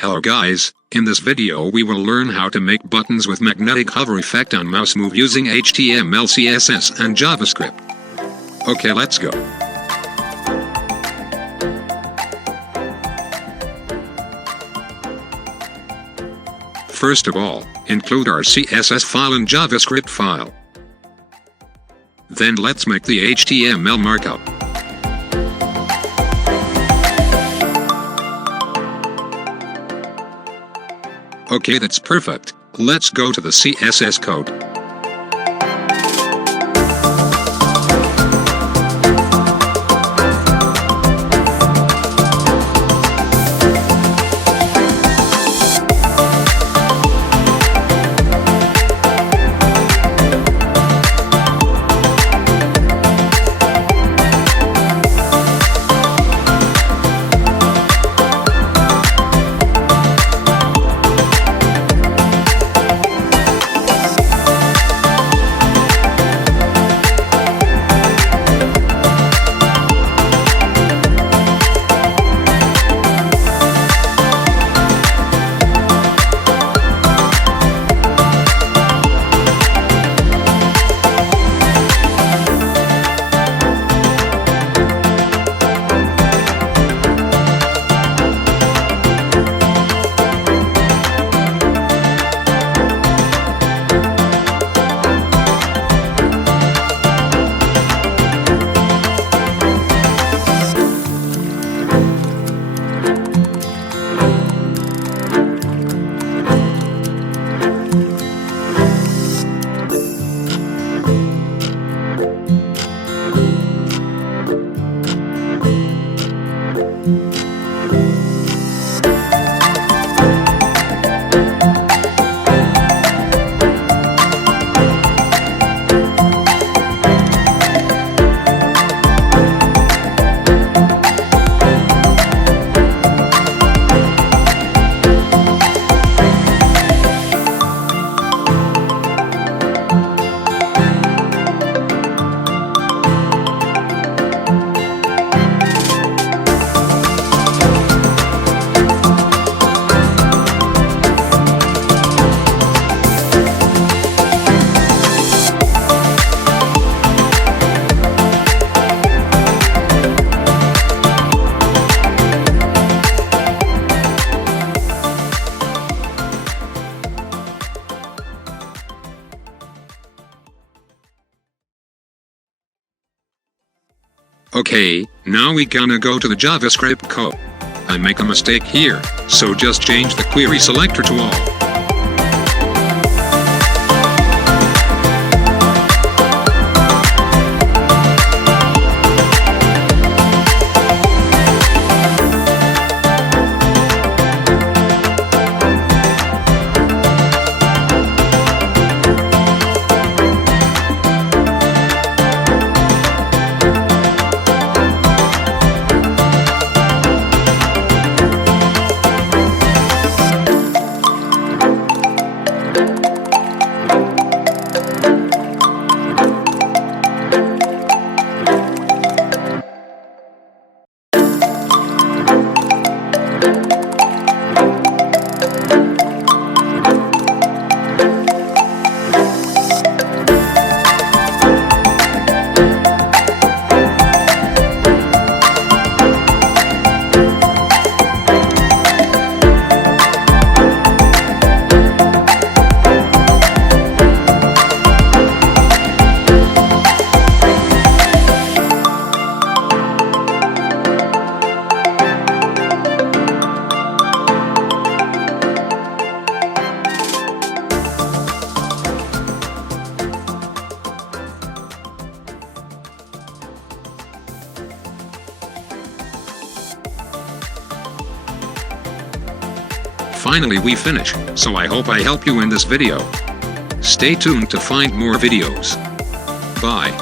Hello guys, in this video we will learn how to make buttons with magnetic hover effect on Mousemove using HTML, CSS and JavaScript. Okay, let's go. First of all, include our CSS file and JavaScript file. Then let's make the HTML markup. Okay, that's perfect. Let's go to the CSS code. Okay, now we gonna go to the JavaScript code. I make a mistake here, so just change the query selector to all. Finally we finish, so I hope I help you in this video. Stay tuned to find more videos. Bye.